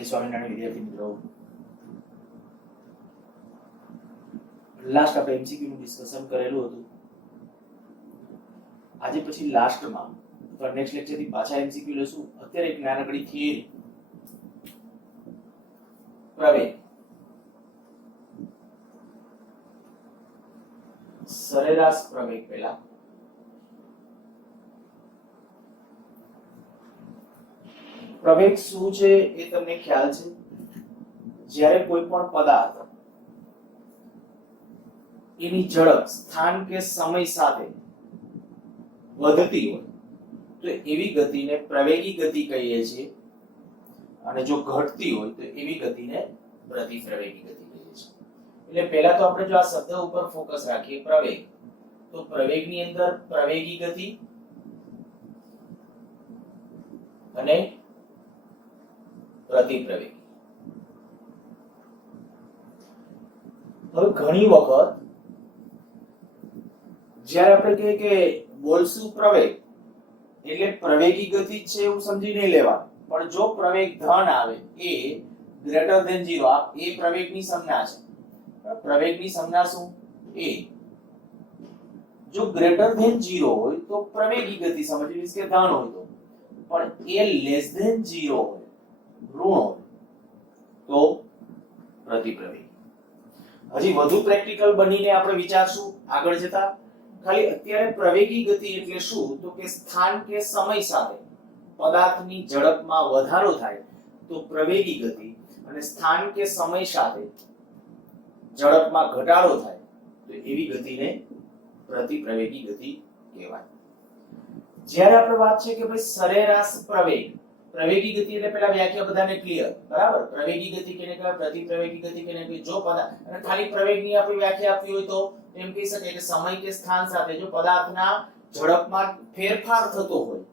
જય સ્વામિનારાયણ વિદ્યાર્થી મિત્રો, લાસ્ટ આપણે એમસીક્યુ નું ડિસ્કશન કરેલું હતું. આજે પછી લાસ્ટમાં અથવા નેક્સ્ટ લેક્ચર થી પાછા એમસીક્યુ લેશું. અત્યારે એક નાનકડી થિયરી, પ્રવેગ, સરેરાશ પ્રવેગ. પહેલા પ્રવેગ શું છે એ તમને ખ્યાલ છે? જ્યારે કોઈ પણ પદાર્થ એની ઝડપ સ્થાન કે સમય સાથે વધતી હોય તો એવી ગતિને પ્રવેગી ગતિ કહીએ છીએ, અને જો ઘટતી હોય તો એવી ગતિને પ્રતિપ્રવેગી ગતિ કહીએ છીએ. એટલે પહેલા તો આપણે જો આ શબ્દ ઉપર ફોકસ રાખીએ, પ્રવેગ, તો પ્રવેગની અંદર પ્રવેગી ગતિ અને પ્રતિપ્રવેગી. હવે ઘણી વખત જ્યારે આપણે કહીએ કે બોલશું પ્રવેગ એટલે પ્રવેગી ગતિ છે એવું સમજી નહીં લેવાનું, પણ જો પ્રવેગ ધન આવે એ ગ્રેટર ધેન 0, એ પ્રવેગની સંજ્ઞા છે. પ્રવેગની સંજ્ઞા શું? એ. જો ગ્રેટર ધેન 0 હોય તો પ્રવેગી ગતિ સમજવી, મીન્સ કે ધન હોય તો, પણ એ લેસ ધેન 0 હોય, ઋણ હોય, તો પ્રતિપ્રવેગી. હજી વધુ પ્રેક્ટિકલ બનીને આપણે વિચારશું આગળ જતા. ખાલી અત્યારે પ્રવેગી ગતિ એટલે શું? તો કે સ્થાન કે સમય સાથે પદાર્થની ઝડપમાં વધારો થાય તો પ્રવેગી ગતિ, અને સ્થાન કે સમય સાથે ઝડપમાં ઘટાડો થાય તો એવી ગતિને પ્રતિપ્રવેગી ગતિ કહેવાય. જ્યારે આપણે વાત છે કે ભાઈ સરેરાશ પ્રવેગ, પ્રવેગી ગતિ એટલે પેલા વ્યાખ્યા બધાને ક્લિયર, બરાબર? પ્રવેગી ગતિ કેને કહેવાય, પ્રતિપ્રવેગી ગતિ કેને કહેવાય? જો પદાર્થ, અને ખાલી પ્રવેગની આપણી વ્યાખ્યા આપવી હોય તો એમ કહી શકાય કે સમય કે સ્થાન સાથે જો પદાર્થના ઝડપમાં ફેરફાર થતો હોય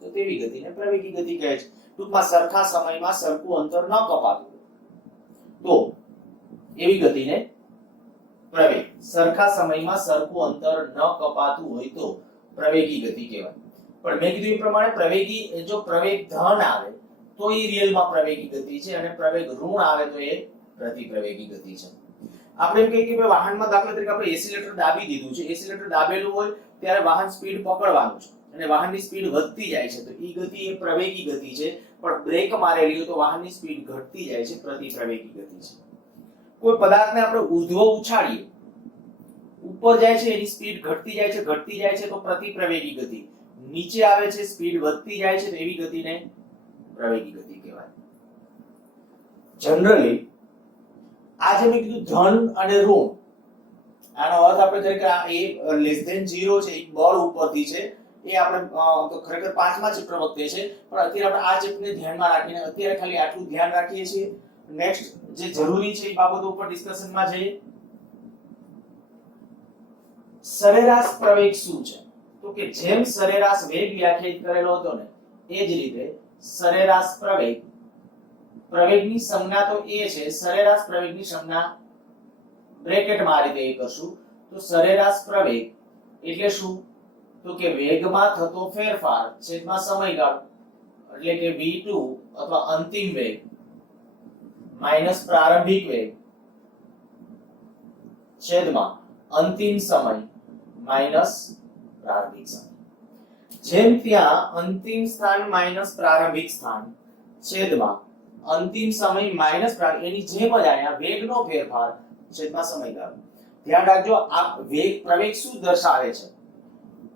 તો તેવી ગતિને પ્રવેગી ગતિ કહે છે. ટૂંકમાં સરખા સમયમાં સરખું અંતર ન કપાતું તો એવી ગતિને પ્રવેગ, સરખા સમયમાં સરખું અંતર ન કપાતું હોય તો પ્રવેગી ગતિ કહેવાય. પણ મેં કીધું એ પ્રમાણે પ્રવેગી, જો પ્રવેગ ધન આવે તો એ રિયલમાં પ્રવેગી ગતિ છે, અને પ્રવેગ ઋણ આવે તો એ પ્રતિપ્રવેગી ગતિ છે. આપણે એમ કહીએ કે ભાઈ વાહનમાં દાખલા તરીકે આપણે એસિલેટર દાબી દીધું છે, એસિલેટર દાબેલું હોય ત્યારે વાહન સ્પીડ પકડવાનું છે અને વાહનની સ્પીડ વધતી જાય છે, તો એ ગતિ એ પ્રવેગી ગતિ છે. પણ બ્રેક મારેલી હોય તો વાહનની સ્પીડ ઘટતી જાય છે, પ્રતિપ્રવેગી ગતિ છે. કોઈ પદાર્થને આપણે ઉર્ધ્વ ઉછાળીએ, ઉપર જાય છે એની સ્પીડ ઘટતી જાય છે તો પ્રતિપ્રવેગી ગતિ, નીચે આવે છે સ્પીડ વધતી જાય છે તો એવી ગતિને પ્રવેગી ગતિ કહેવાય. જનરલી આ જે મેં કીધું ધન અને ઋણ, આનો અર્થ આપણે કરીએ કે આ એ લેસ ધેન 0 છે, એક બળ ઉપરથી છે, એ આપણે તો ખરેખર 5મા ચેપ્ટર વખતે છે, પણ અત્યારે આપણે આ ચેપ્ટરને ધ્યાનમાં રાખીને અત્યારે ખાલી આટલું ધ્યાન રાખીએ છીએ. નેક્સ્ટ જે જરૂરી છે એ બાબતો ઉપર ડિસ્કશનમાં જઈએ. સરેરાશ પ્રવેગ શું છે? તો કે જેમ સરેરાશ વેગ વ્યાખ્યાયિત કરેલો હતો ને એ જ રીતે સરેરાશ પ્રવેગ, પ્રવેગની સંજ્ઞા તો એ છે, સરેરાશ પ્રવેગની સંજ્ઞા બ્રેકેટમાં આ રીતે એ કરશું તો સરેરાશ પ્રવેગ એટલે શું? તો કે વેગમાં થતો ફેરફાર છેદમાં સમયગાળો, એટલે કે v2 અથવા અંતિમ વેગ માઈનસ પ્રારંભિક વેગ છેદમાં અંતિમ સમય માઈનસ પ્રારંભિક સમય. જેમ ત્યાં અંતિમ સ્થાન માઈનસ પ્રારંભિક સ્થાન છેદમાં અંતિમ સમય માઈનસ પ્રારંભિક, એની જેમ જ આયા વેગનો ફેરફાર છેદમાં સમયગાળો. ધ્યાન રાખજો, આ વેગ પ્રવેગ શું દર્શાવે છે?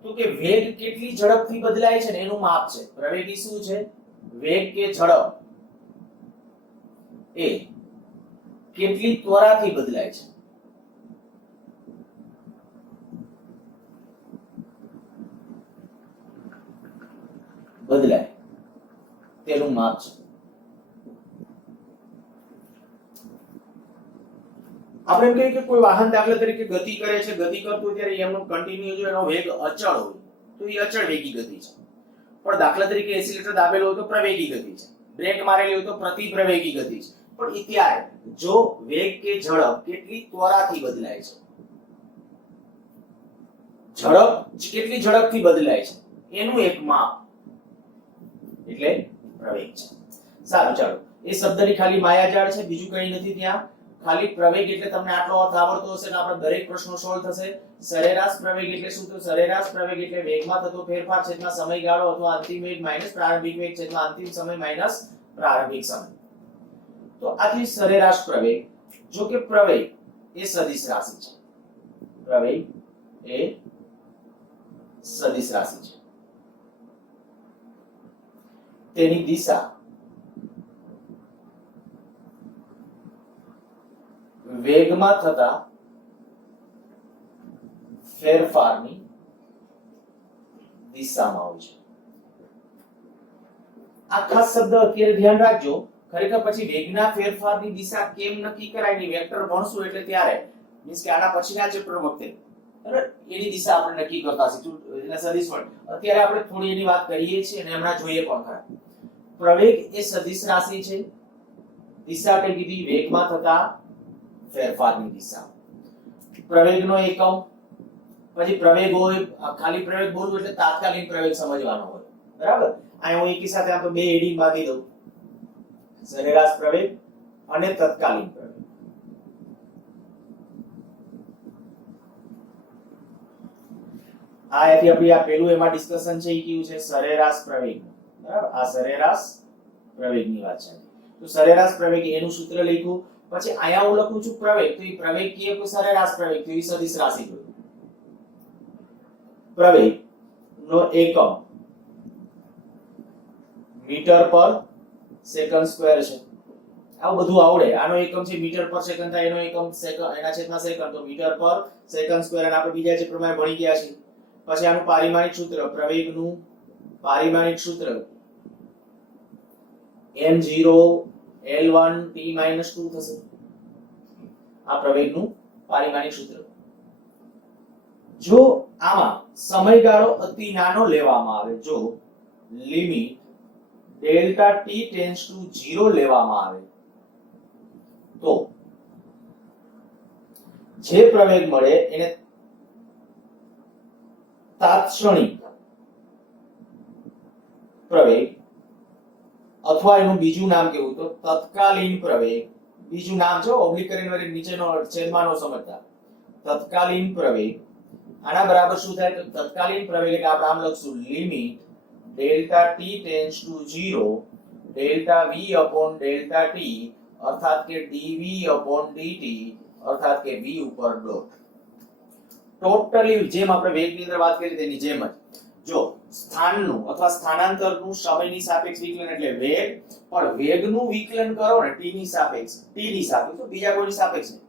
તો કે વેગ કેટલી ઝડપથી બદલાય છે ને એનું માપ છે. પ્રવેગી શું છે? વેગ કે ઝડપ એ કેટલી ત્વરાથી બદલાય છે. બદલાય તેનું માપ છે. આપણે એમ કહીએ કે કોઈ વાહન દાખલા તરીકે ગતિ કરે છે, ગતિ કરતું ત્યારે એમનો કન્ટિન્યુ જો એનો વેગ અચળ હોય તો એ અચળ વેગી ગતિ છે. પણ દાખલા તરીકે એસિલેટર દાબેલો હોય તો પ્રવેગી ગતિ છે, બ્રેક મારેલી હોય તો પ્રતિપ્રવેગી ગતિ છે. પણ એ ત્યારે જો વેગ કે ઝડપ કેટલી ત્વરાથી બદલાય છે, ઝડપ કેટલી ઝડપથી બદલાય છે એનું એક માપ એટલે પ્રવેગ છે. સારું, ચાલો એ શબ્દની ખાલી માયાજાળ છે, બીજું કંઈ નથી ત્યાં. ખાલી પ્રવેગ એટલે તમને આટલો અર્થ આવડતો હશે તો આપણે દરેક પ્રશ્નો સોલ્વ થશે. સરેરાશ પ્રવેગ એટલે શું? તો સરેરાશ પ્રવેગ એટલે વેગમાં થતો ફેરફાર છેદમાં સમયગાળો અથવા અંતિમ વેગ માઈનસ પ્રારંભિક વેગ છેદમાં અંતિમ સમય માઈનસ પ્રારંભિક સમય. તો આથી સરેરાશ પ્રવેગ, જો કે પ્રવેગ એ સદિશ રાશિ છે. પ્રવેગ એ સદિશ રાશિ છે. તેની દિશા વેગમાં થતા ફેરફારની દિશામાં હોય છે. આ ખાસ શબ્દ અત્યારે ધ્યાન રાખજો. ખરેખર પછી વેગના ફેરફારની દિશા કેમ નક્કી કરાય ની વેક્ટર ભણશું એટલે ત્યારે મીન્સ કે આના પછીના ચેપ્ટર વખતે બરાબર એની દિશા આપણે નક્કી કરતા શીખશું એટલે સદિશ પણ અત્યારે આપણે થોડી એની વાત કરીએ છીએ અને હમણાં જોઈએ પણ ખરા. પ્રવેગ એ સદિશ રાશિ છે. દિશા કઈ કીધી? વેગમાં થતા ફેરફારની દિશા. પ્રવેગનો એકમ, પછી પ્રવેગ હોય, ખાલી પ્રવેગ બોલવું એટલે તાત્કાલિક પ્રવેગ સમજવાનો હોય. બરાબર? અહીં હું એકી સાથે આમ તો બે હેડિંગ બાંધી દઉં. સરેરાશ પ્રવેગ અને તત્કાલીન પ્રવેગ. આ એથી આપણી આ પેલું એમાં ડિસ્કશન છે એ કયું છે? સરેરાશ પ્રવેગ. બરાબર? આ સરેરાશ પ્રવેગની વાત છે. તો સરેરાશ પ્રવેગ એનું સૂત્ર લખ્યું. પછી અહીંયા હું લખું છું પ્રવેગ, તો એ પ્રવેગ કીએ કે સરેરાશ પ્રવેગ, તો એ સદિશ રાશિ જોઈ. પ્રવેગ નો એકમ મીટર પર સેકન્ડ સ્ક્વેર છે. આવું બધું આવડે. આનો એકમ છે મીટર પર સેકન્ડ થાય, એનો એકમ સેકન્ડ, એના છેદમાં સેકન્ડ, તો મીટર પર સેકન્ડ સ્ક્વેર. અને આપણે બીજા ચેપ્ટર માં ભણી ગયા છે. પછી આનું પારિમાણિક સૂત્ર, પ્રવેગનું પારિમાણિક સૂત્ર m0 L1 t-2 થશે. આ પ્રવેગનું પારિમાણિક સૂત્ર. જો આમાં સમયગાળો અતિ નાનો લેવામાં આવે, જો limit delta t tends to 0 લેવામાં આવે તો જે પ્રવેગ મળે એને તાત્ક્ષણિક પ્રવેગ અથવા એનું બીજું નામ કેવું તો તત્કાલીન પ્રવેગ. બીજું નામ છે ઓબ્લિક કરીને નીચેનો છેદમાં નો સમજતા. તત્કાલીન પ્રવેગ આના બરાબર શું થાય? તો તત્કાલીન પ્રવેગ એટલે આપણે આમ લખશું limit delta t tends to 0 delta v upon delta t અર્થાત કે dv અપોન dt અર્થાત કે v ઉપર ડોટ. ટોટલી જેમ આપણે વેગની અંદર વાત કરી તેની જેમ જ જો સ્થાનનું અથવા સ્થાનાંતરનું સમયની સાપેક્ષ વિકલન એટલે વેગ, પણ વેગનું વિકલન કરો ને t ની સાપેક્ષ, તો બીજા કોઈની સાપેક્ષ નહીં.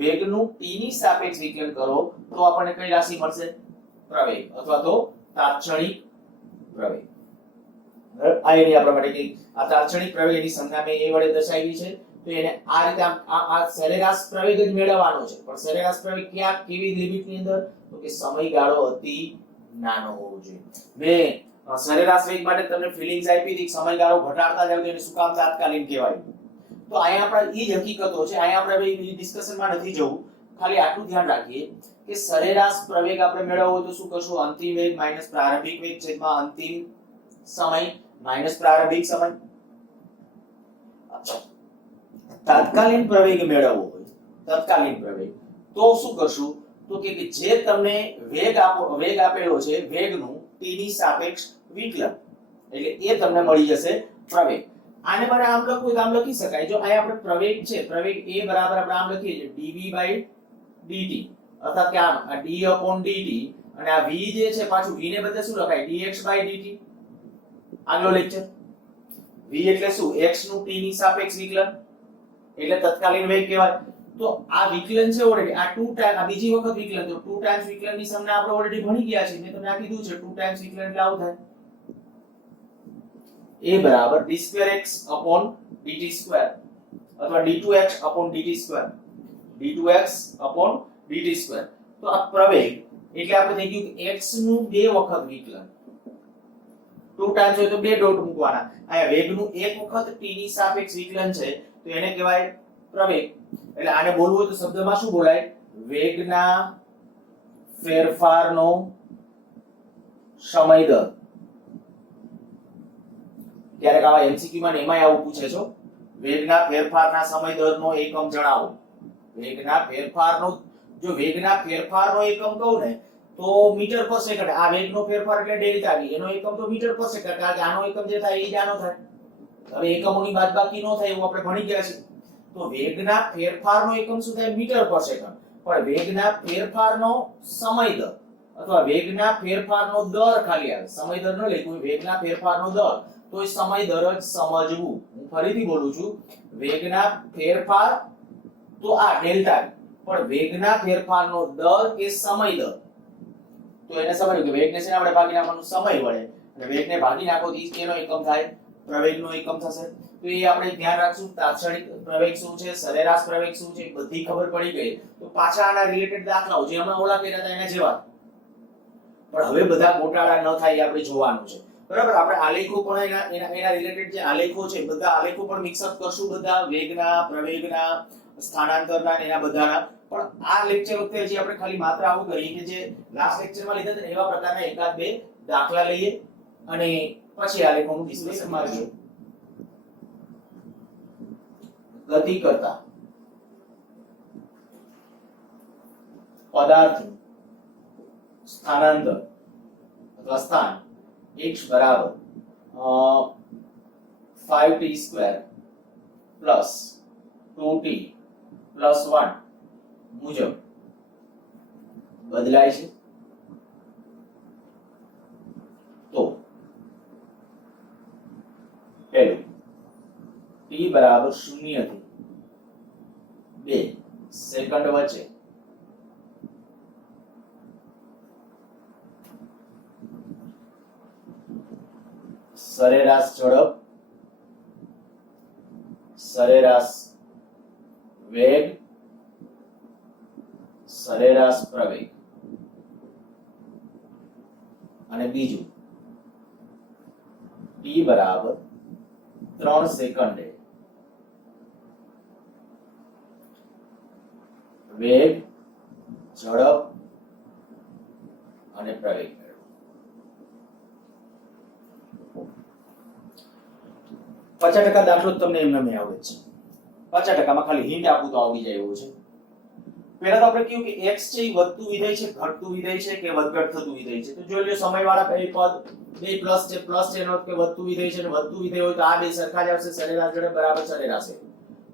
વેગનું t ની સાપેક્ષ વિકલન કરો તો આપણને કઈ રાશિ મળશે? પ્રવેગ અથવા તો તાત્ક્ષણિક પ્રવેગ. આ એની આપણા માટે કે આ તાત્ક્ષણિક પ્રવેગ એની સંજ્ઞા મેં એ વડે દર્શાવી છે. તો એને આ રીતે આ સરેરાશ પ્રવેગ જ મેળવવાનો છે. પણ સરેરાશ પ્રવેગ ક્યાં કેવી લિમિટની અંદર? તો કે સમયગાળો અતિ નાનો હોવો જોઈએ. મેં સરેરાશ વેગ માટે તમને ફીલિંગ્સ આપી હતી, સમયગાળો ઘટાડતા જાવ તો એને શું કામ તાત્કાલિક કહેવાય. તો અહીંયા આપણે એ જ હકીકતો છે. અહીંયા આપણે બીજી ડિસ્કશનમાં નથી જવું, ખાલી આટલું ધ્યાન રાખીએ કે સરેરાશ પ્રવેગ આપણે મેળવવો તો શું કરશું? અંતિમ વેગ માઈનસ પ્રારંભિક વેગ છેદમાં અંતિમ સમય માઈનસ પ્રારંભિક સમય. અચ્છા, તાત્કાલિક પ્રવેગ મેળવવો હોય, તત્કાલીન પ્રવેગ, તો શું કરશું? તો કે જે તમને વેગ આપેલો છે વેગનું t ની સાપેક્ષ વિકલન એટલે એ તમને મળી જશે પ્રવેગ. આને મને આમ લખવું તો આમ લખી શકાય. જો અહીંયા આપણે પ્રવેગ છે, પ્રવેગ a બરાબર આપણે આમ લખીએ છીએ dv/dt અર્થાત કે આમ આ d upon dt અને આ v જે છે પાછું v ને બદલે શું લખાય? dx/dt. આગલો લેક્ચર. v એટલે શું? x નું t ની સાપેક્ષ વિકલન એટલે તત્કાલીન વેગ કહેવાય. તો આ વિકલન છે ઓલરેડી આ 2 ટાઈમ આ બીજી વખત વિકલન, તો 2 ટાઈમ્સ વિકલનની સંજ્ઞા આપણે ઓલરેડી ભણી ગયા છે. મેં તમને આ કીધું છે 2 ટાઈમ્સ વિકલન એટલે આવું થાય a બરાબર d2x dt2 અથવા d2x dt2 d2x dt2. તો આ પ્રવેગ એટલે આપણે થઈ ગયું x નું બે વખત વિકલન. 2 ટાઈમ્સ હોય તો બે ડોટ મૂકવાના. અહીંયા વેગનું એક વખત t ની સાપેક્ષ વિકલન છે તો એને કહેવાય પ્રવેગ. એટલે આને બોલવું હોય તો શબ્દમાં શું બોલાય? વેગના ફેરફારનો સમય દર. ક્યારેક આવા એમસીક્યુ માં એમાંય આવું પૂછે છો વેગના ફેરફારના સમય દરનો એકમ જણાવો. વેગના ફેરફારનો જો વેગના ફેરફારનો એકમ કહું ને તો મીટર પર સેકન્ડ. આ વેગનો ફેરફાર એટલે ડેલ્ટા v, એનો એકમ તો મીટર પર સેકન્ડ, કારણ કે આનો એકમ જે થાય એ જ આનો થાય. હવે એકમોની બાદબાકી ન થાય એવું આપણે ભણી ગયા છીએ. તો વેગના ફેરફારનો એકમ શું થાય? મીટર પર સેકન્ડ. પણ વેગના ફેરફારનો સમય દર અથવા વેગના ફેરફારનો દર ખાલી આવે, સમય દર ન લખ્યું, વેગના ફેરફારનો દર, તો એ સમય દર જ સમજવું. હું ફરીથી બોલું છું, વેગના ફેરફાર તો આ ડેલ્ટા v, પણ વેગના ફેરફારનો દર કે સમય દર, તો એને સમજવું કે વેગને છે ને આપણે ભાગી નાખવાનું સમય વડે, અને વેગને ભાગી નાખો તો એનો એકમ થાય, પ્રવેગનો એકમ થશે. તો એ આપણે ધ્યાન રાખશું. તાત્ક્ષણિક પ્રવેગ શું છે, સરેરાશ પ્રવેગ શું છે, બધી ખબર પડી ગઈ. તો પાછા આના રિલેટેડ દાખલાઓ જે હમણાં ઓલા કર્યા હતા એના જેવા, પણ હવે બધા ગોટાળા ન થાય એ આપણે જોવાનું છે. બરાબર? આપણે આલેખો પણ એના રિલેટેડ જે આલેખો છે બધા આલેખો પણ મિક્સઅપ કરશું, બધા વેગના, પ્રવેગના, સ્થાનાંતરના એના બધાના. પણ આ લેક્ચર વખતે જે આપણે ખાલી માત્ર આવું કરીએ કે જે લાસ્ટ લેક્ચરમાં લીધા હતા એવા પ્રકારના એકાદ બે દાખલા લઈએ અને પછી આલેખોનું ડિસ્કશન કરીએ. ગતિ કરતા પદાર્થ સ્થાનાંતર અથવા સ્થાન x બરાબર 5t² પ્લસ 2t પ્લસ 1 મુજબ બદલાય છે. તો પહેલું t બરાબર 0 થી 2 સેકન્ડ વચ્ચે સરેરાશ ઝડપ, સરેરાશ વેગ, સરેરાશ પ્રવેગ. અને બીજું t બરાબર 3 સેકન્ડે વેગ, ઝડપ અને પ્રવેગ. 50% દાખલો તમને એમને મેં આવડે છે. 50% માં ખાલી હિન્ટ આપું તો આવડી જાય એવું છે. પહેલા તો આપણે કહ્યું કે x છે એ વધતું વિધેય છે, ઘટતું વિધેય છે કે વધઘટ થતું વિધેય છે. તો જોઈ લો સમયવાળા બે પદ, બે પ્લસ છે, પ્લસ છે એનો અર્થ કે વધતું વિધેય છે, અને વધતું વિધેય હોય તો આ બે સરખા જ આવશે. સરેરાશ ઝડપ બરાબર સરેરાશ વેગ,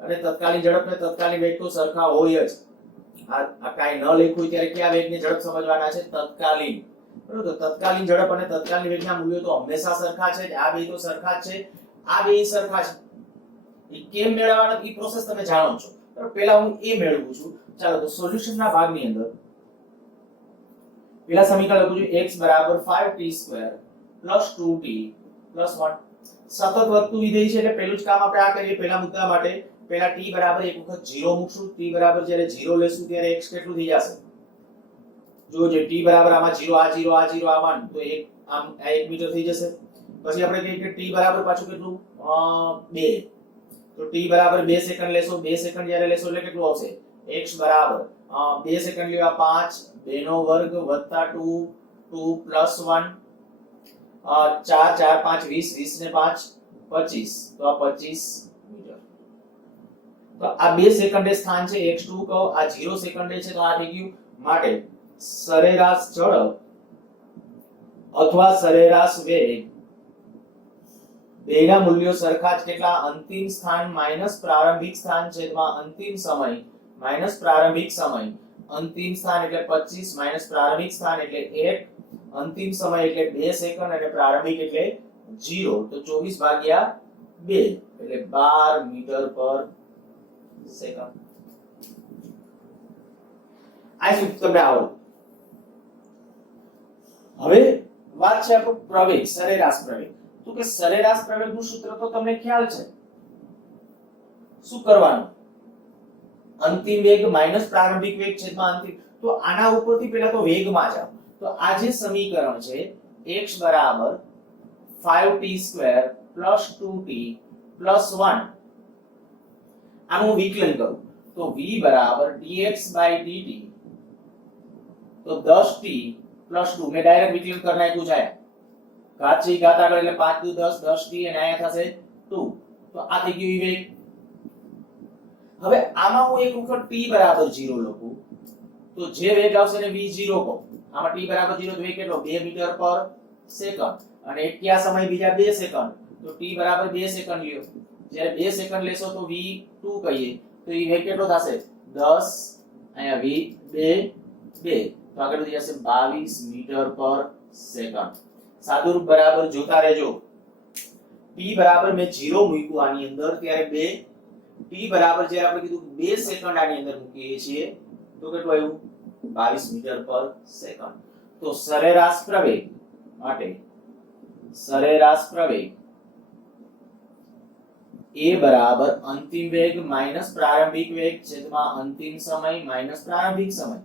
અને તત્કાલીન ઝડપ ને તત્કાલીન વેગ તો સરખા હોય જ. આ કાઈ ન લખ્યું ત્યારે કયા વેગની ઝડપ સમજવાના છે? તત્કાલીન. બરોબર? તો તત્કાલીન ઝડપ અને તત્કાલીન વેગના મૂલ્યો તો હંમેશા સરખા છે. આ બે તો સરખા જ છે, આ બે સરખા છે. એ કેમ મેળવવાનો એ પ્રોસેસ તમે જાણો છો. પણ પહેલા હું એ મેળવું છું. ચાલો તો સોલ્યુશનના ભાગની અંદર પહેલા સમીકરણ લખું છું x બરાબર 5t² પ્લસ 2t પ્લસ 1. સતત વધતું વિધેય છે એટલે પહેલું જ કામ આપણે આ કરીએ. પહેલા મુદ્દા માટે પહેલા t બરાબર એક વખત 0 મૂકશું. t બરાબર જ્યારે 0 લેશું ત્યારે x કેટલું થઈ જશે? જો જે t બરાબર આમાં 0, આ 0, આ 0, આ 1, તો એક આમ આ 1 મીટર થઈ જશે. પછી આપણે કહીએ કે t બરાબર પાછું કેટલું 2, તો t બરાબર 2 સેકન્ડ લેશો. 2 સેકન્ડ જ્યારે લેશો એટલે કેટલું આવશે? x બરાબર 2 સેકન્ડ લેવા 5, 2 નો વર્ગ વત્તા 2, 2 પ્લસ 1, 4, 4, 5, 20, 20 ને 5, 25, તો આ 25 મીટર. તો આ 2 સેકન્ડે સ્થાન છે x2 કહો, આ 0 સેકન્ડે છે તો આ થઈ ગયું. માટે સરેરાશ ઝડપ અથવા સરેરાશ વેગ બેના મૂલ્યો સરખા જ. કેટલા? અંતિમ સ્થાન માઈનસ પ્રારંભિક સ્થાન છેદમાં અંતિમ સમય માઈનસ પ્રારંભિક સમય. અંતિમ સ્થાન એટલે 25 માઈનસ પ્રારંભિક સ્થાન એટલે 1, અંતિમ સમય એટલે 2 સેકન્ડ અને પ્રારંભિક એટલે 0, તો 24/2 એટલે 12 મીટર પર સેકન્ડ. આ શું તમને આવડે? હવે વાત છે આપણો પ્રવેગ, સરેરાશ પ્રવેગ. તો કે સરેરાશ પ્રવેગનું સૂત્ર તો તમને ખ્યાલ છે. શું કરવાનું? અંતિમ વેગ માઈનસ પ્રારંભિક વેગ છેદમાં અંતિમ. તો આના ઉપરથી પહેલા તો વેગમાં જાઓ. તો આ જે સમીકરણ છે x બરાબર 5t² પ્લસ 2t પ્લસ 1, આનું વિકલન કરું તો v બરાબર dx/dt, તો 10t પ્લસ 2 મેં ડાયરેક્ટ વિકલન કરી નાખ્યું છે. ઘાત છે ઘાત આગળ એટલે 5 × 2 = 10, 10t અને અહીંયા થશે 2. તો આ થઈ ગયું વેગ. હવે આમાં હું એક વખત t બરાબર 0 લખું તો જે વેગ આવશે ને v0 કહો. આમાં t બરાબર 0 તો વેગ કેટલો 2 મીટર પર સેકન્ડ અને કયા સમય બીજા 2 સેકન્ડ તો t બરાબર 2 સેકન્ડ લ્યો. જ્યારે 2 સેકન્ડ લેશો તો v2 કહીએ તો એ વેગ કેટલો થશે 10 અહીંયા v2 2 તો આગળ થઈ જશે 22 મીટર પર સેકન્ડ. સાદુરૂપ બરાબર જોતા રહેજો. t બરાબર મેં 0 મૂક્યું આની અંદર ત્યારે 2 t બરાબર જે આપણે કીધું 2 સેકન્ડ આની અંદર મૂકીએ છીએ તો કેટલું આવ્યું 22 મીટર પર સેકન્ડ. તો સરેરાશ પ્રવેગ માટે સરેરાશ પ્રવેગ a બરાબર અંતિમ વેગ માઈનસ પ્રારંભિક વેગ છેદમાં અંતિમ સમય માઈનસ પ્રારંભિક સમય.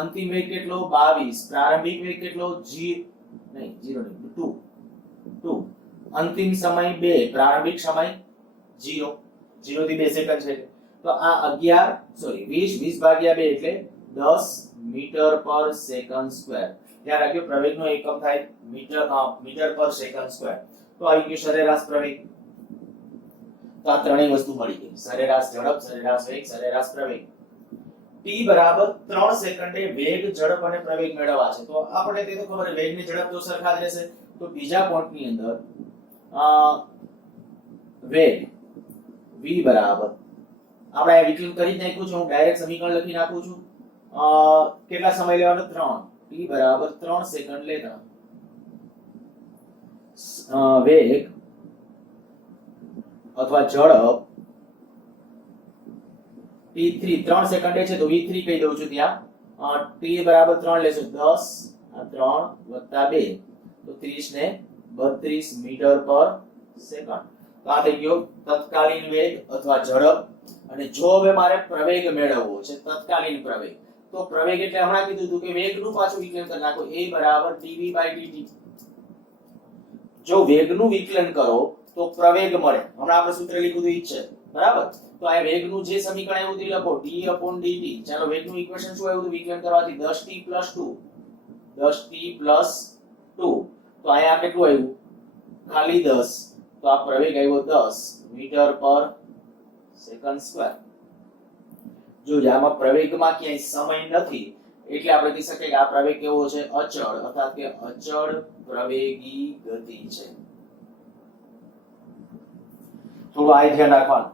અંતિમ વેગ કેટલો 22 પ્રારંભિક વેગ કેટલો 2 અંતિમ સમય 2 પ્રારંભિક સમય 0 0 થી 2 સેકન્ડ છે તો આ 20 ભાગ્યા 2 એટલે 10 મીટર પર સેકન્ડ સ્ક્વેર. ધ્યાન રાખજો પ્રવેગનો એકમ થાય મીટર પર સેકન્ડ સ્ક્વેર. તો આવી ગયું સરેરાશ પ્રવેગ. તો આ ત્રણેય વસ્તુ મળી ગઈ સરેરાશ ઝડપ સરેરાશ વેગ સરેરાશ પ્રવેગ. t બરાબર 3 સેકન્ડે વેગ ઝડપ અને પ્રવેગ મેળવવા છે તો આપણે તે તો ખબર છે વેગની ઝડપ તો સરખા જ રહેશે. તો બીજા પોઈન્ટની અંદર વેગ v બરાબર આપણે આ વિકલન કરી જ નાખ્યું છે. હું ડાયરેક્ટ સમીકરણ લખી નાખું છું. કેટલા સમય લેવાનો 3 t બરાબર 3 સેકન્ડ લેતા વેગ અથવા ઝડપ t3 3 સેકન્ડે છે તો v3 કહી દઉં છું. ત્યાં t બરાબર 3 લેશો 10 આ 3 2 તો 30 ને 32 મીટર પર સેકન્ડ. તો આ થઈ ગયો તત્કાલીન વેગ અથવા ઝડપ. અને જો હવે મારે પ્રવેગ મેળવવો છે તત્કાલીન પ્રવેગ તો પ્રવેગ એટલે હમણાં કીધું હતું કે વેગનું પાછું વિકલન કરી નાખો a બરાબર dv/dt. જો વેગનું વિકલન કરો તો પ્રવેગ મળે. હમણાં આપણે સૂત્ર લીધું ઈ છે બરાબર. તો આ વેગનું જે સમીકરણ આવ્યું તે લખો d/dt. ચાલો વેગનું ઇક્વેશન શું આવ્યું વિકલન કરવાથી 10t + 2 10t + 2 તો અહીંયા કેટલું આવ્યું ખાલી 10 તો આ પ્રવેગ આવ્યો 10 મીટર પર સેકન્ડ સ્ક્વેર. જો આમાં પ્રવેગમાં ક્યાંય સમય નથી એટલે આપણે કહી શકીએ કે આ પ્રવેગ કેવો છે અચળ અર્થાત કે અચળ પ્રવેગી ગતિ છે. થોડું આ ધ્યાન રાખવાનું.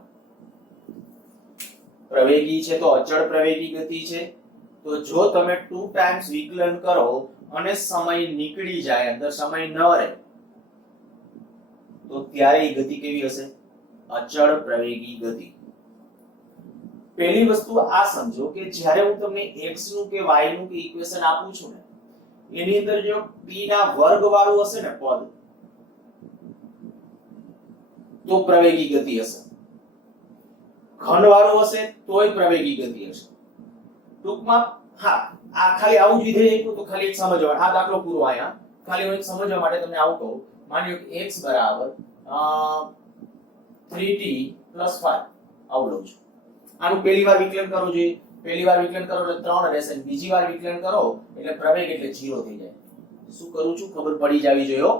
પ્રવેગી છે તો અચળ પ્રવેગી ગતિ છે. તો જો તમે 2 ટાઈમ્સ વિકલન કરો અને સમય નીકળી જાય અંદર સમય ન રહે તો ત્યારે એ ગતિ કેવી હશે અચળ પ્રવેગી ગતિ. પહેલી વસ્તુ આ સમજો કે જ્યારે હું તમને x નું કે y નું કે ઇક્વેશન આપું છું ને એની અંદર જો t ના વર્ગ વાળું હશે ને પદ તો પ્રવેગી ગતિ હશે. ઘન વાળું હશે તોય પ્રવેગી ગતિ હશે. ટૂંકમાં હા આ ખાલી આવું જ વિધેય આપ્યું તો ખાલી એક સમજવા આ દાખલો પૂરો આયા ખાલી હું એક સમજવા માટે તમને આવું કહું. માની લો કે x બરાબર 3t + 5 આવું લઉં છું. આનું પહેલી વાર વિકલન કરો જોઈએ. પહેલી વાર વિકલન કરો એટલે 3 રહેશે. બીજી વાર વિકલન કરો એટલે પ્રવેગ એટલે 0 થઈ જાય. શું કરું છું ખબર પડી જાવી જોઈએ.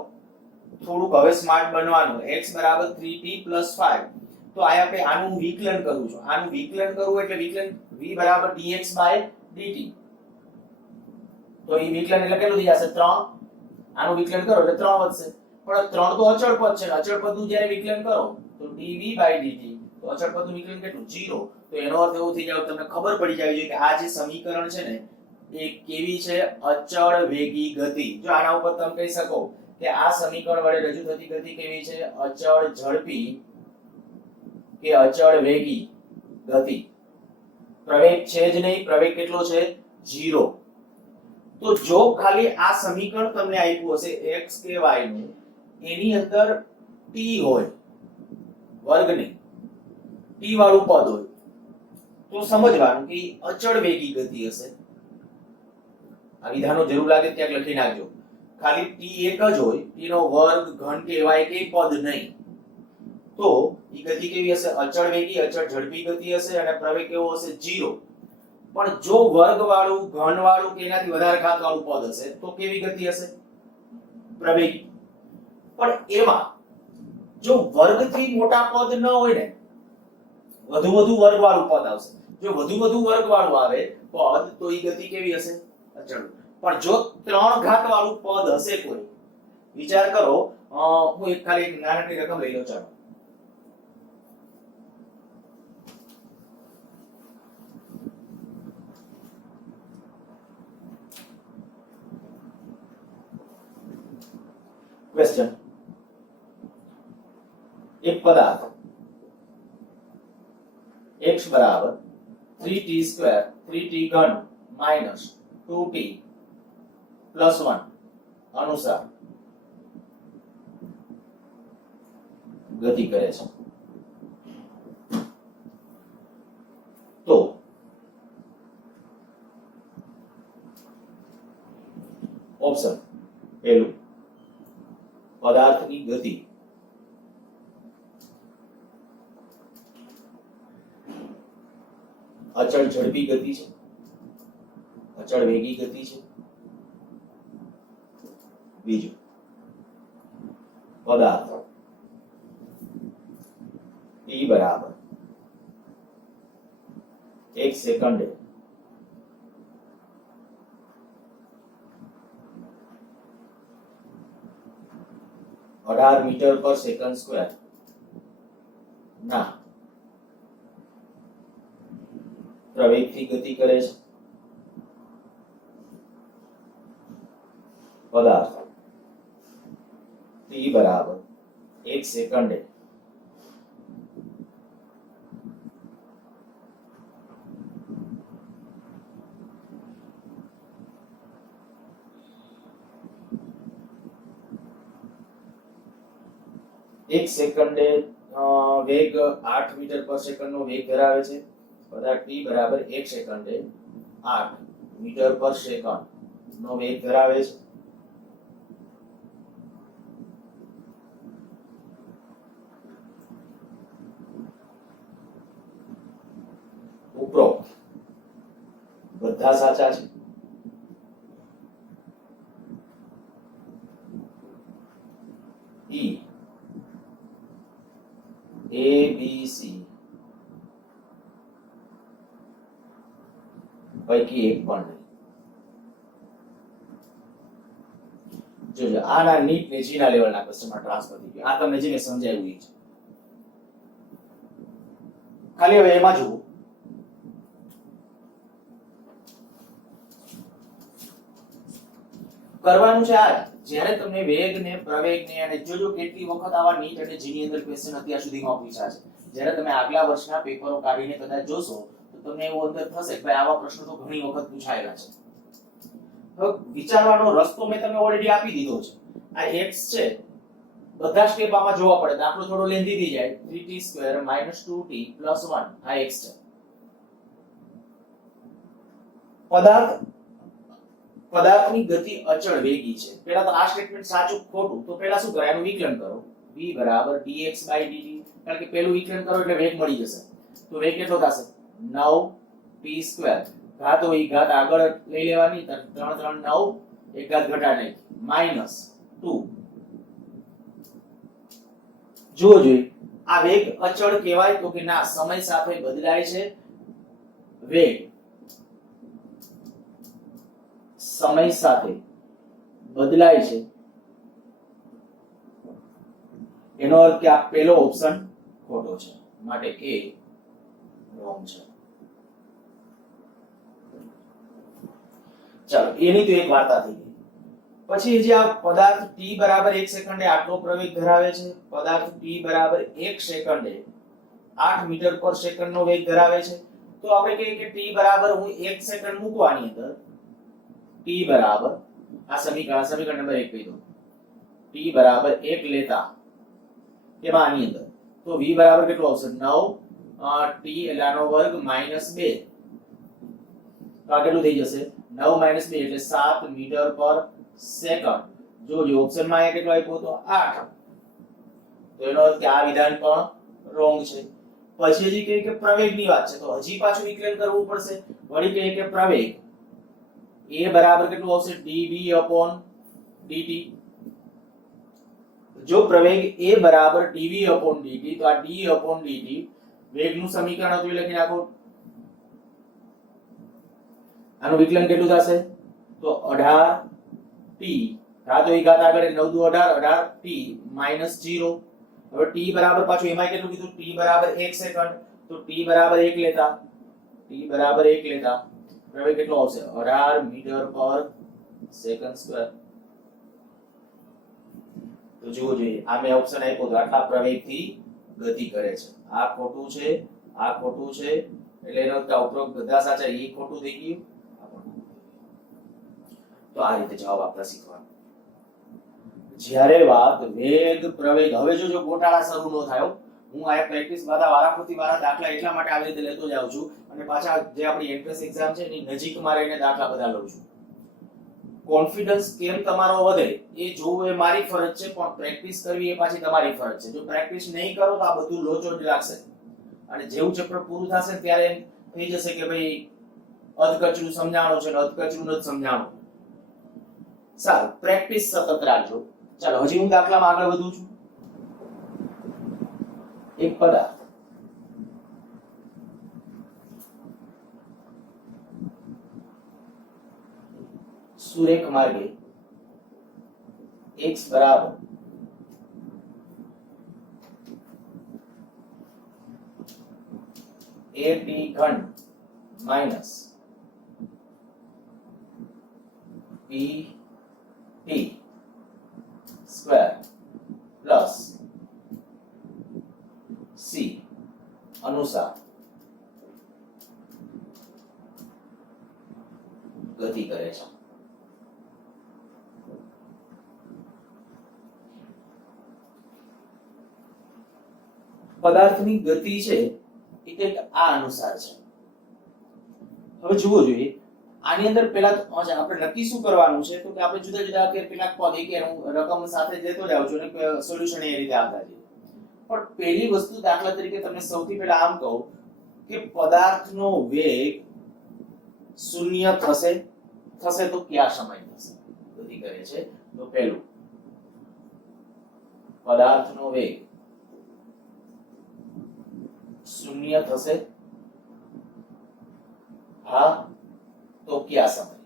થોડુંક હવે સ્માર્ટ બનવાનું. x બરાબર 3t + 5 તો આ આપણે આનું વિકલન કરું છું. આનું વિકલન કરવું એટલે વિકલન v બરાબર dx/dt. તો એ વિકલન એટલે કેટલું થઈ જશે 3. આનું વિકલન કરો એટલે 3 વધશે. પણ 3 તો અચળ પદ છે. અચળ પદનું જ્યારે વિકલન કરો તો dv/dt તો અચળ પદનું વિકલન કેટલું 0. તો એનો અર્થ એવો થઈ જાય તમને ખબર પડી જાવી જોઈએ કે આ જે સમીકરણ છે ને એ કેવી છે અચળ વેગી ગતિ. જો આના ઉપર તમે કહી શકો કે આ સમીકરણ વડે રજૂ થતી ગતિ કેવી છે અચળ ઝડપી કે અચળ વેગી ગતિ. પ્રવેગ છે જ નહીં. પ્રવેગ કેટલો છે 0. તો જો ખાલી આ સમીકરણ તમને આપ્યું હશે x કે y નું એની અંદર t હોય વર્ગ નહીં t વાળું પદ હોય તો સમજવાનું કે અચળ વેગી ગતિ હશે. આ વિધાનો જરૂર લાગે ત્યાં લખી નાખજો. ખાલી t એક જ હોય t નો વર્ગ ઘન કે y કે પદ નહીં તો ઈ ગતિ કેવી હશે અચળ વેગી અચળ ઝડપી ગતિ હશે અને પ્રવેગ કેવો હશે 0. પણ જો વર્ગ વાળું ઘન વાળું કે એનાથી વધારે ઘાત વાળું પદ હશે તો કેવી ગતિ હશે પ્રવેગી. પણ એમાં જો વર્ગથી મોટા પદ ન હોય ને વધુ વર્ગ વાળું પદ આવશે. જો વધુ વર્ગ વાળું આવે પદ તો ઈ ગતિ કેવી હશે? અચળ. પણ જો 3 ઘાત વાળું પદ હશે કોઈ, વિચાર કરો, હું એક ખાલી એક નાનકડી રકમ લઈ લઉં. ચાલો, ક્વેશ્ચન, એક પદાર્થ x બરાબર 3t² 3t ઘન માઈનસ 2t પ્લસ 1 અનુસાર ગતિ કરે છે, તો ઓપ્શન પહેલું, પદાર્થની ગતિ અચળ ઝડપી ગતિ છે, અચળ વેગી ગતિ છે. બીજું, પદાર્થ t બરાબર 1 સેકન્ડે 18 મીટર પર સેકન્ડ સ્ક્વેર ના પ્રવેગથી ગતિ કરે છે. પદાર્થ t બરાબર 1 સેકન્ડે 1 સેકન્ડે વેગ 8 મીટર પર સેકન્ડ નો વેગ ધરાવે છે. પદાર્થ t બરાબર 1 સેકન્ડે 8 મીટર પર સેકન્ડ નો વેગ ધરાવે છે. ઉપરોક્ત બધા સાચા છે. E A B C પૈકી એક પણ નહીં. જોજો, આના નીટ ને જીના લેવલના ક્વેશ્ચનમાં ટ્રાન્સફર થઈ ગયું. આ તમને જે સમજાવ્યું એ છે. ખાલી હવે એમાં જુઓ, કરવાનું છે આ, જ્યારે તમને વેગ ને પ્રવેગ ને, અને જોજો કેટલી વખત આવા નીટ અને જી ની અંદર ક્વેશ્ચન અત્યાર સુધીમાં પૂછ્યા છે. જ્યારે તમે આગલા વર્ષના પેપરો કાઢીને કદાચ જોશો તો તમને એવું અંદર થશે કે ભાઈ આવા પ્રશ્નો તો ઘણી વખત પૂછાયેલા છે. હવે વિચારવાનો રસ્તો મેં તમને ઓલરેડી આપી દીધો છે. આ x છે, બધા સ્ટેપ આમાં જોવા પડે. દાખલો થોડો લેન્ધી થઈ જાય. 3t² - 2t + 1 આ x છે. પદાર્થની ગતિ અચળ વેગી છે. પહેલા તો આ સ્ટેટમેન્ટ સાચું ખોટું, તો પહેલા શું કરાય, એનું વિકલન કરો. v = dx/dt, કારણ કે પહેલું વિકલન કરો એટલે વેગ મળી જશે. તો વેગ કેટલો થશે? 9t². ઘાત હોય ઘાત આગળ લઈ લેવાની, 3 3 9, એક ઘાત ઘટાડે -2. જુઓ જોઈ, આ વેગ અચળ કહેવાય તો કે ના, સમય સાથે બદલાય છે. વેગ સમય સાથે બદલાય છે, એનો અર્થ કે આ પહેલો ઓપ્શન ખોટો છે, માટે એ રોંગ છે. ચાલો, એની તો એક વાર્તા થઈ ગઈ. પછી જે આ પદાર્થ t બરાબર 1 સેકન્ડે આટલો પ્રવેગ ધરાવે છે, પદાર્થ t બરાબર 1 સેકન્ડે 8 મીટર પર સેકન્ડ નો વેગ ધરાવે છે. તો આપણે કહીએ કે t બરાબર, હું 1 સેકન્ડ મૂકવાની અંદર t બરાબર, આ સમીકરણ નંબર 1 કહી દો. t બરાબર 1 લેતા કેમાં આની અંદર, તો v બરાબર કેટલું આવશે? 9 t એટલે આનો વર્ગ -2. તો આ કેટલું થઈ જશે? 9 - 2 એટલે 7 મીટર પર સેકન્ડ. જોજો ઓપ્શનમાં અહીંયા કેટલો આપ્યો તો 8. તો એનો અર્થ કે આ વિધાન પણ રોંગ છે. પછી હજી કહે કે પ્રવેગની વાત છે, તો હજી પાછું વિકલન કરવું પડશે. વળી કહે કે પ્રવેગ a બરાબર કેટલું આવશે? dv/dt. જો પ્રવેગ a બરાબર dv/dt, તો આ d/dt વેગનું સમીકરણ હતું એ લખી નાખો. આનું વિકલન કેટલું થશે? તો 18t ઘાત હોય ઘાત આગળ 9 દુ 18 18t -0. હવે t બરાબર પાછું એમાં કેટલું કીધું? t બરાબર 1 સેકન્ડ. તો t બરાબર 1 લેતા હવે કેટલો આવશે? 18 મીટર પર સેકન્ડ સ્ક્વેર. તો જુઓ જોઈએ, આ મેં ઓપ્શન આપ્યો તો આટલા પ્રવેગથી ગતિ કરે છે. આ ખોટું છે, આ ખોટું છે, એટલે એનો ઉપરોક્ત બધા સાચા. એ ખોટું થઈ ગયું. તો આ રીતે જવાબ આપતા શીખવાનું. જ્યારે વાત વેગ પ્રવેગ, હવે જો ગોટાળા શરૂ ન થાય, હું આ પ્રેક્ટિસ વારાફરતી વારા દાખલા એટલા માટે આવી રીતે લેતો જાઉં છું અને પાછા જે આપણી એન્ટ્રન્સ એક્ઝામ છે એની નજીકમાં રહીને દાખલા બધા લઉં છું. કોન્ફિડન્સ કેમ તમારો વધે એ જોવું એ મારી ફરજ છે, પણ પ્રેક્ટિસ કરવી એ પાછી તમારી ફરજ છે. જો પ્રેક્ટિસ નહીં કરો તો આ બધું લોચો જ લાગશે અને જેવું ચેપ્ટર પૂરું થશે ત્યારે એમ થઈ જશે કે ભાઈ અધકચરું સમજાણું છે ને અધકચરું નથી સમજાણું. સારું, પ્રેક્ટિસ સતત રાખજો. ચાલો હજી હું દાખલામાં આગળ વધું છું. એક પદાર્થ સુરેખ માર્ગે x બરાબર at ઘન minus pt square plus c અનુસાર ગતિ કરે છે. પદાર્થની ગતિ છે એ કંઈક આ અનુસાર છે. હવે જુઓ જોઈએ, આની અંદર પહેલા આપણે નક્કી શું કરવાનું છે તો કે આપણે જુદા જુદા કેટલાક પદ એક રકમ સાથે દેતો જાવ છું અને સોલ્યુશન એ રીતે આવતા જઈએ. પણ પહેલી વસ્તુ દાખલા તરીકે તમને સૌથી પહેલા આમ કહું કે પદાર્થનો વેગ શૂન્ય થશે તો કયા સમય થશે ગતિ કરે છે? તો પહેલું, પદાર્થનો વેગ શૂન્ય થશે, હા તો કયા સમય?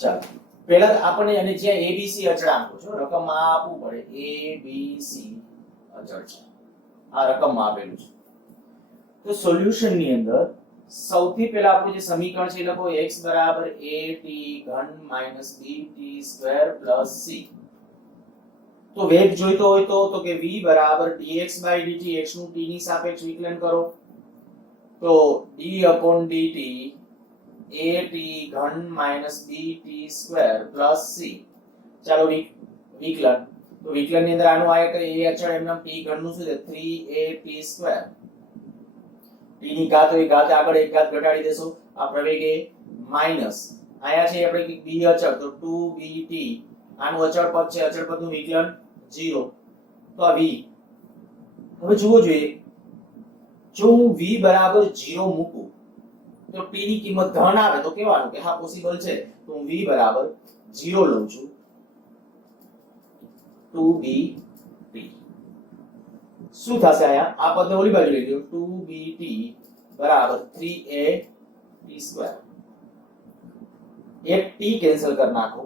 ચાલો પહેલા આપણે અને જ્યાં એબીસી અચળાંકો છે, રકમમાં આપવું પડે એબીસી અચળ છે, આ રકમમાં આપેલું છે. તો સોલ્યુશન ની અંદર સૌથી પહેલા આપણું જે સમીકરણ છે એ લખો x બરાબર at ઘન minus bt square plus c. તો વેગ જોઈતો હોય તો કે v બરાબર dx બાય dt, x નું t ની સાપેક્ષ વિકલન કરો તો d upon dt at ઘન minus bt square plus c. ચાલો વિકલન, તો વિકલન ની અંદર આનું આ કે a અચળ એમના t ઘન નું શું છે 3at સ્ક્વેર. t ની ઘાત હોય ઘાત આગળ એક ઘાત ઘટાડી દેશો. આ પ્રવેગ એ માઈનસ આયા છે આપણે કે b અચળ તો 2bt, આનું અચળ પદ છે, અચળ પદનું વિકલન 0 તો આ v. હવે જુઓ જોઈએ, જો હું v બરાબર 0 મૂકું તો t ની કિંમત ધન આવે તો કહેવાનું કે હા પોસિબલ છે. તો હું v બરાબર 0 લઉં છું 2bt. શું થશે આયા? આ પદને ઓલી બાજુ લઈ લો 2bt બરાબર 3at સ્ક્વેર. એક t કેન્સલ કરી નાખો,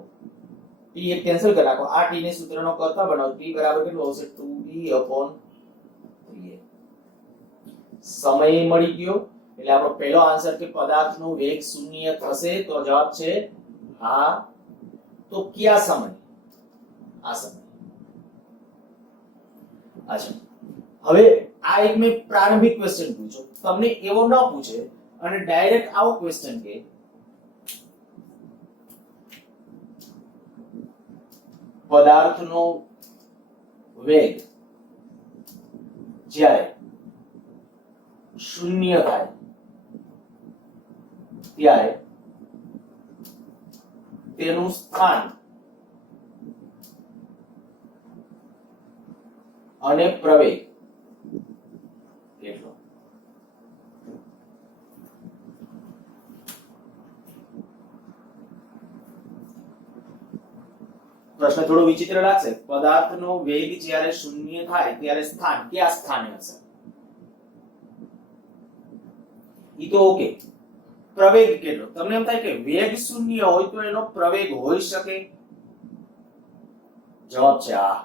t એક કેન્સલ કરી નાખો, આ t ને સૂત્રનો કરતા બનાવો, t બરાબર કેટલું આવશે 2b upon 3a. સમય મળી ગયો એટલે આપણો પહેલો આન્સર કે પદાર્થનો વેગ શૂન્ય થશે તો જવાબ છે હા. તો કયા સમય? આ સમય. અચ્છા, હવે આ એક મેં પ્રારંભિક ક્વેશ્ચન પૂછ્યો, તમને એવો ન પૂછે અને ડાયરેક્ટ આવો ક્વેશ્ચન કે પદાર્થનો વેગ જ્યારે શૂન્ય થાય ત્યારે તેનું સ્થાન અને પ્રવેગ કેટલો? પ્રશ્ન થોડો વિચિત્ર લાગશે. પદાર્થનો વેગ જ્યારે શૂન્ય થાય ત્યારે સ્થાન કયા સ્થાને હશે? ઈ તો ઓકે. પ્રવેગ કેટલો? તમને એમ થાય કે વેગ શૂન્ય હોય તો એનો પ્રવેગ હોઈ શકે? જવાબ છે આ.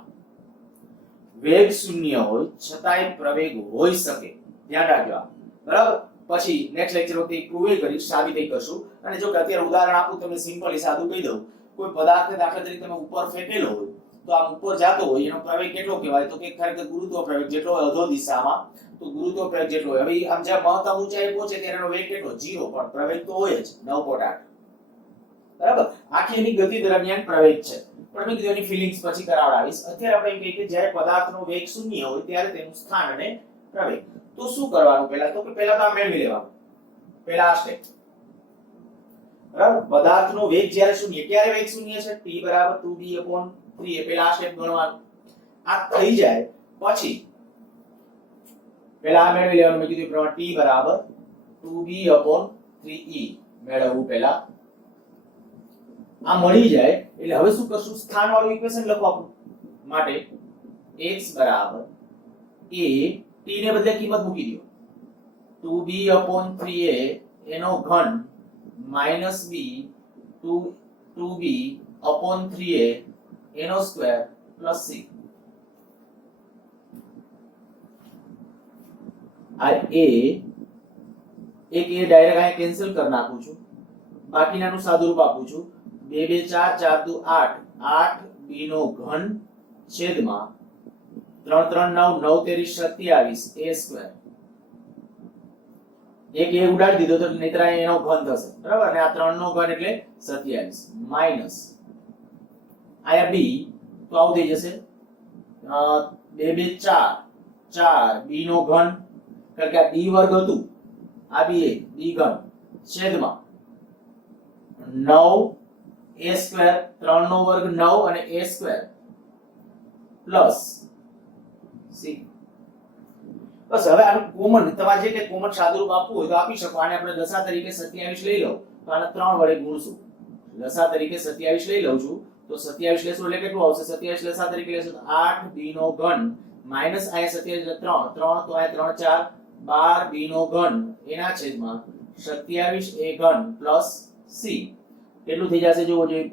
વેગ શૂન્ય હોય છતાંય પ્રવેગ હોઈ શકે. ધ્યાન રાખજો આ. બરાબર. પછી નેક્સ્ટ લેક્ચર વખતે પ્રૂવ કરી સાબિત કરશું. અને જો કે અત્યારે ઉદાહરણ આપું તમને સિમ્પલી સાદું કહી દઉં. કોઈ પદાર્થ દાખલા તરીકે તમે ઉપર ફેંકેલો હોય તો આમ ઉપર જાતો હોય એનો પ્રવેગ કેટલો કહેવાય? તો કે ખરેખર ગુરુત્વ પ્રવેગ જેટલો હોય અધો દિશામાં, તો ગુરુત્વ પ્રવેગ જેટલો હોય. હવે આમ જ્યાં મહત્તમ ઊંચાઈ પહોંચે ત્યારે એનો વેગ કેટલો? 0, પણ પ્રવેગ તો હોય જ 9.8. બરાબર. આખી એની ગતિ દરમિયાન પ્રવેગ છે. પણ મેં કીધું એની ફિલિંગ્સ પછી કરાવડાવીશ. અત્યારે આપણે એમ કહીએ કે જ્યારે પદાર્થનો વેગ શૂન્ય હોય ત્યારે તેનું સ્થાન અને પ્રવેગ. તો શું કરવાનું? પહેલા તો આ મેળવી લેવાનું. પહેલા આ સ્ટેપ. બરાબર. પદાર્થનો વેગ જ્યારે શૂન્ય, ક્યારે વેગ શૂન્ય છે? t = 2b/3a. પહેલા આ સ્ટેપ ગણવાનું. આ થઈ જાય પછી પહેલા આ મેળવી લેવાનું. મેં કીધું પ્રમાણે t = 2b/3e મેળવવું. પહેલા આ મળી જાય એટલે હવે શું કરશું? સ્થાન વાળું ઇક્વેશન લખવા માટે x = a, t ને બદલે કિંમત મૂકી દો 2b/3a એનો ઘન - b 2b/3a એનો સ્ક્વેર પ્લસ c. આ a એક a ડાયરેક્ટ અહીંયા કેન્સલ કરી નાખું છું. બાકીનાનું સાદુરૂપ આપું છું. 2 2 4 4 2 8 8 b નો ઘન છેદમાં 3 3 9 9 13 27 a સ્ક્વેર. એક એ ઉડાડી દીધો તો નહીતર એનો ઘન થશે. બરાબર. અને આ 3 નો ઘન એટલે 27 માઈનસ આયા b તો આવું થઈ જશે 2 2 4 4 b નો ઘન, કારણ કે આ b વર્ગ હતું, આ b ઘન છેદમાં 9 a સ્ક્વેર, 3 નો વર્ગ 9 અને a સ્ક્વેર પ્લસ c. બસ. હવે આનું કોમન તમારે જે કે કોમન સાદુરૂપ આપવું હોય તો આપી શકો. આને આપણે લસા તરીકે 27 લઈ લઉં તો આને 3 વડે ગુણશું. લસા તરીકે 27 લઈ લઉં છું તો 27 લેશું એટલે કેટલું આવશે? 27 લસા તરીકે લેશું તો 8 b નો ઘન માઈનસ આયા 27 એટલે 3 3 તો આયા 3 4 12 b નો ઘન એના છેદમાં 27 a ઘન પ્લસ c. કેટલું થઈ જશે? જુઓ જોઈએ.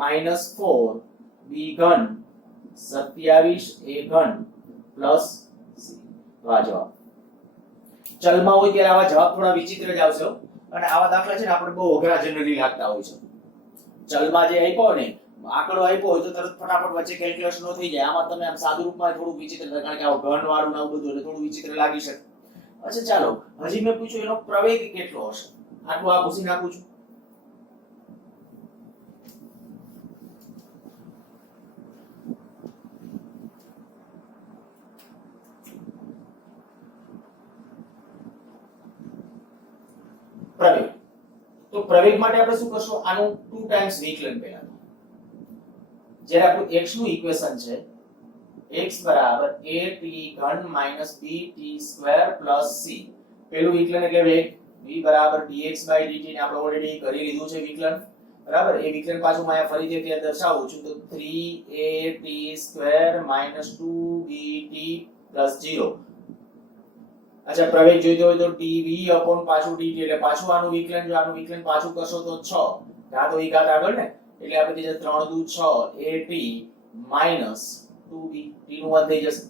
-4 b ઘન 27 a ઘન પ્લસ c. તો આ જવાબ. ચલમાં હોય ત્યારે આવા જવાબ થોડા વિચિત્ર જ આવશે. અને આવા દાખલા છે ને આપણે બહુ અઘરા જનરલી લાગતા હોય છે. ચલમાં જે આપ્યો ને આંકડો આપ્યો હોય તો તરત ફટાફટ વચ્ચે કેલ્ક્યુલેશન થઈ જાય. આમાં તમે આમ સાદુ રૂપમાં થોડું વિચિત્ર, કારણ કે આવું ઘન વાળું ને આવું બધું એટલે થોડું વિચિત્ર લાગી શકે. અચ્છા ચાલો, હજી મેં પૂછ્યું એનો પ્રવેગ કેટલો હશે? આટલું આ પૂછી નાખું છું. પ્રવેગ. તો પ્રવેગ માટે આપણે શું કરશું? આનું 2 ટાઈમ્સ વિકલન પહેલા. જ્યારે આપણું x નું ઇક્વેશન છે x = a t ઘન - b t square plus c. પહેલું વિકલન એટલે વેગ v = dx/dt ને આપણે ઓલરેડી કરી લીધું છે વિકલન. બરાબર. એ વિકલન પાછું હું અહીંયા ફરીથી અત્યારે દર્શાવું છું તો 3a t square - 2b t plus 0. અચ્છા, પ્રવેગ જોઈતો હોય તો dv upon પાછું dt એટલે પાછું આનું વિકલન. જો આનું વિકલન પાછું કરશો તો 6 ઘાત હોય ઘાત આગળ ને એટલે આપણે થઈ જશે 3 દુ 6 at minus 2b t નું 1 થઈ જશે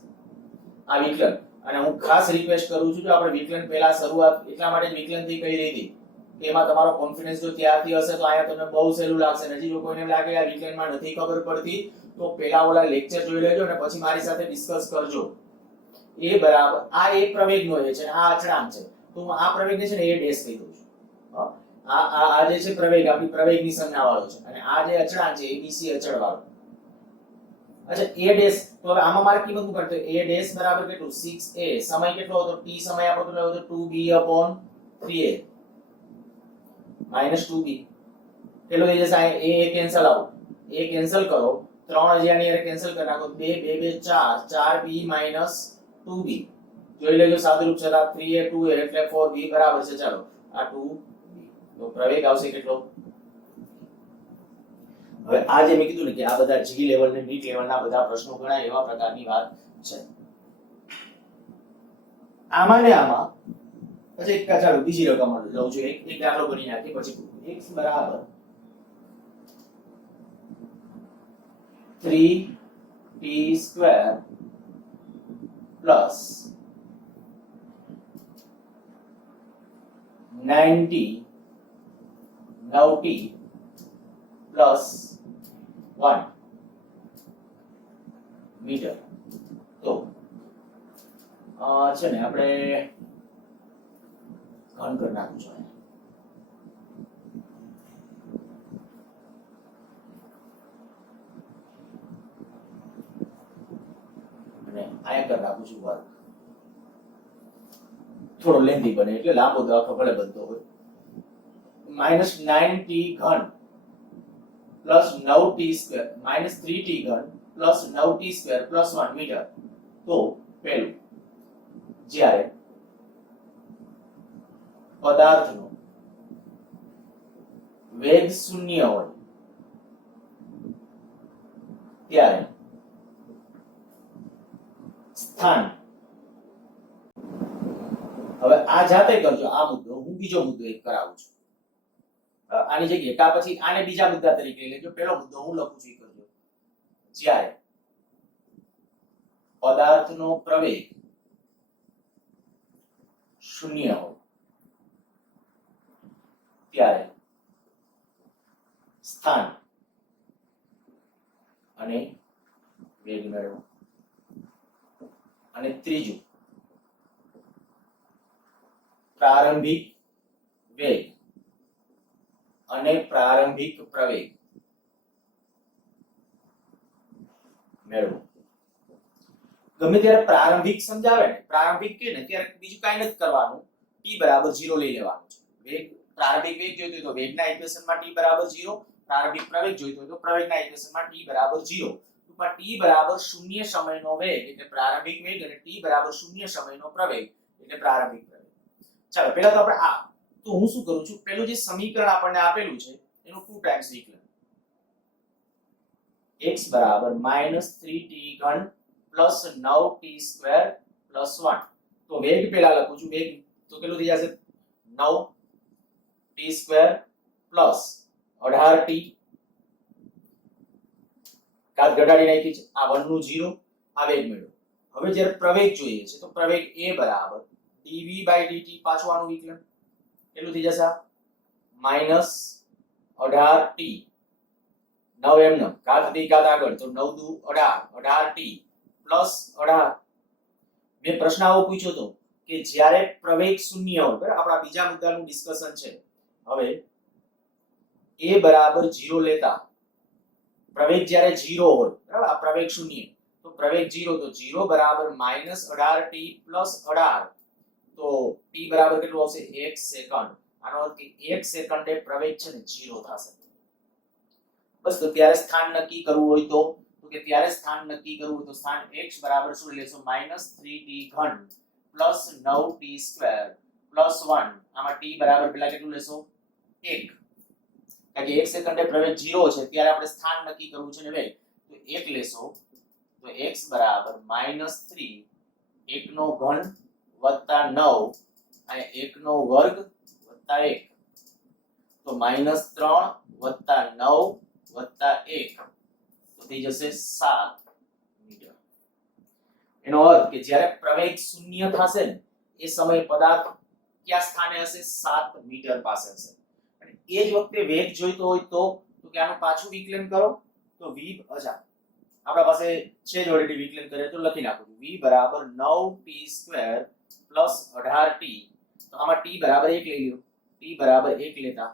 આ વિકલન. અને હું ખાસ રિક્વેસ્ટ કરું છું કે આપણે વિકલન પહેલા શરૂઆત એટલા માટે વિકલન થી કહી રહી હતી કે એમાં તમારો કોન્ફિડન્સ જો ત્યારથી હશે તો આયા તમને બહુ સહેલું લાગશે. હજી જો કોઈને લાગે આ વિકલનમાં નથી ખબર પડતી તો પહેલા ઓલા લેક્ચર જોઈ લેજો અને પછી મારી સાથે ડિસ્કસ કરજો. a બરાબર આ એક પ્રવેગનો એ છે, આ અચળાંક છે, તો હું આ પ્રવેગને છે ને a ડેશ કહી દઉં છું. આ જે છે પ્રવેગ આપણી પ્રવેગની સંજ્ઞા વાળો છે અને આ જે અચળાંક છે abc અચળ વાળો. અચ્છા, a ડેશ તો હવે આમાં મારે કિંમત મૂકવાની તો a ડેશ બરાબર કેટલું 6a. સમય કેટલો હતો? t સમય આપણો કેટલો હતો? 2b/3a - 2b. કેટલો થઈ જશે? આ a cancel out, a cancel કરો, 3 હજી આની હારે કેન્સલ કરી નાખો, 2 2 4 4b - 2b. જોઈ લેજો સાદુરૂપ છે. 3a 2a એટલે 4b બરાબર છે. ચાલો આ 2b. તો પ્રવેગ આવશે કેટલો? હવે આ જે મેં કીધું ને કે આ બધા જી લેવલ ને નીટ લેવલના બધા પ્રશ્નો ગણાય એવા પ્રકારની વાત છે. આમાં ને આમાં પછી એક ચાલો બીજી રકમ લઉં છું. એક દાખલો બની નાખીએ પછી x બરાબર 3t square plus 9t plus 1 metre. તો છે ને આપણે ઘન કરી નાખું છું અને આયા કરી નાખું છું વર્ગ. થોડો લેન્ધી બને એટલે લાંબો દાખલો ભલે બનતો હોય. -9t ઘન plus 9t square minus 3t ઘન plus 9t square plus 1 metre. તો પહેલું, જ્યારે પદાર્થનો વેગ શૂન્ય હોય ત્યારે સ્થાન, હવે આ જાતે કરજો આ મુદ્દો, હું બીજો મુદ્દો એક કરાવું છું આની જગ્યાએ, કા પછી આને બીજા મુદ્દા તરીકે લેજો. પહેલો મુદ્દો હું લખું છું એ કરજો. જ્યારે પદાર્થનો પ્રવેગ શૂન્ય હોય ત્યારે સ્થાન અને વેગ મેળવો. અને ત્રીજું, પ્રારંભિક વેગ અને પ્રારંભિક પ્રવેગ મેળવો. ગમે ત્યારે પ્રારંભિક સમજાવે ને, પ્રારંભિક કે ને ત્યારે બીજું કાંઈ નથી કરવાનું, t બરાબર 0 લઈ લેવાનું છે. વેગ પ્રારંભિક વેગ જોઈતો હોય તો વેગના ઇક્વેશનમાં t બરાબર 0, પ્રારંભિક પ્રવેગ જોઈતો હોય તો પ્રવેગના ઇક્વેશનમાં t બરાબર 0. તો t બરાબર 0 સમયનો વેગ એટલે પ્રારંભિક વેગ અને t બરાબર 0 સમયનો પ્રવેગ એટલે પ્રારંભિક પ્રવેગ. ચાલો પહેલા તો આપણે આ તો હું શું કરું છું, પહેલું જે સમીકરણ આપણને આપેલું છે એનું 2 ટાઈમ્સ વિકલન. x બરાબર -3t ઘન પ્લસ 9t સ્ક્વેર પ્લસ 1. તો વેગ પહેલા લખું છું. વેગ તો કેટલું થઈ જશે 9t સ્ક્વેર પ્લસ 18t. ઘાત ઘટાડી નાખી છે. આ 1 નું 0, આ વેગ મેળવો. હવે જ્યારે પ્રવેગ જોઈએ છે તો પ્રવેગ a બરાબર dv/dt પાછું આનું વિકલન કેટલું થઈ જશે -18t 9 એમ ન ઘાત દી ઘાત આગળ તો 9 દુ 18 18t પ્લસ 18. મેં પ્રશ્ન આવો પૂછ્યો તો કે જ્યારે પ્રવેગ શૂન્ય હોય, બરાબર આપણા બીજા મુદ્દાનું ડિસ્કશન છે. હવે a બરાબર 0 લેતા પ્રવેગ જ્યારે 0 હોય, બરાબર આ પ્રવેગ શૂન્ય તો પ્રવેગ 0 તો 0 બરાબર -18t પ્લસ 18. તો t બરાબર કેટલું આવશે 1 સેકન્ડ. આનો અર્થ કે 1 સેકન્ડે પ્રવેગ છે ને 0 થશે. બસ તો ત્યારે સ્થાન નક્કી કરવું હોય તો કે ત્યારે સ્થાન નક્કી કરવું હોય તો સ્થાન x બરાબર શું લેશો -3t ઘન પ્લસ 9t સ્ક્વેર પ્લસ 1. આમાં t બરાબર પેલા કેટલું લેશો 1, કારણ કે 1 સેકન્ડે પ્રવેગ 0 છે ત્યારે આપણે સ્થાન નક્કી કરવું છે ને વેગ, તો 1 લેશો. તો x બરાબર -3 1 નો ઘન વત્તા 9 અને 1 નો વર્ગ વત્તા 1. તો -3 વત્તા 9 વત્તા 1 તો થઈ જશે 7 મીટર. એનો અર્થ કે જ્યારે પ્રવેગ શૂન્ય થશે ને એ સમયે પદાર્થ કયા સ્થાને હશે 7 મીટર પાસે હશે. અને એ જ વખતે વેગ જોઈતો હોય તો કે આનું પાછું વિકલન કરો તો v અજા આપણા પાસે છે જ ઓલરેડી વિકલન કરે તો લખી નાખું v બરાબર 9t સ્ક્વેર પ્લસ 18t. તો આમાં t બરાબર 1 લઈ લ્યો. t બરાબર 1 લેતા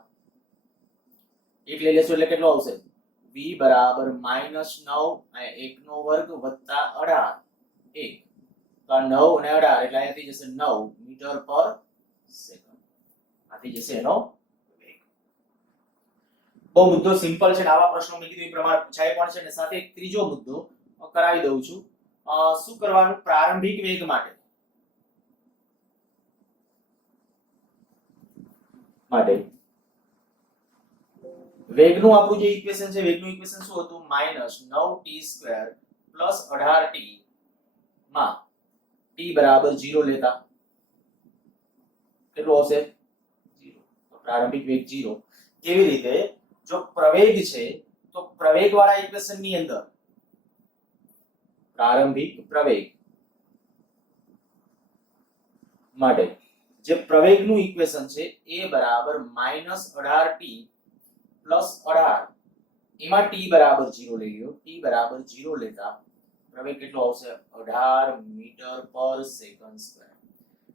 1 લઈ લેશો એટલે કેટલો આવશે v બરાબર -9 અને 1 નો વર્ગ વત્તા 18 1. તો આ 9 અને 18 એટલે અહીંયા થઈ જશે 9 મીટર પર સેકન્ડ. આ થઈ જશે એનો વેગ. બહુ મુદ્દો સિમ્પલ છે ને આવા પ્રશ્નો મેં કીધું એ પ્રમાણે પૂછાય પણ છે. અને સાથે એક ત્રીજો મુદ્દો કરાવી દઉં છું. શું કરવાનું પ્રારંભિક વેગ માટે વેગનું આપણું જે ઇક્વેશન છે, વેગનું ઇક્વેશન શું હતું? -9t² + 18t માં t બરાબર 0 લેતા કેટલું આવશે? 0. તો પ્રારંભિક વેગ 0. કેવી રીતે? જો પ્રવેગ છે તો પ્રવેગ વાળા ઇક્વેશન ની અંદર પ્રારંભિક પ્રવેગ માટે જે પ્રવેગનું ઇક્વેશન છે એ બરાબર -18t + 18, એમાં t બરાબર 0 લઈ લ્યો. t બરાબર 0 લેતા પ્રવેગ કેટલો આવશે? 18 મીટર/સેકન્ડ².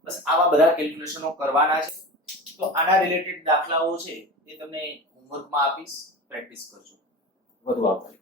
બસ આવા બધા કેલ્ક્યુલેશનો કરવાના છે. તો આના રિલેટેડ દાખલાઓ છે એ તમને હોમવર્કમાં આપીશ, પ્રેક્ટિસ કરજો. વધુ આભાર.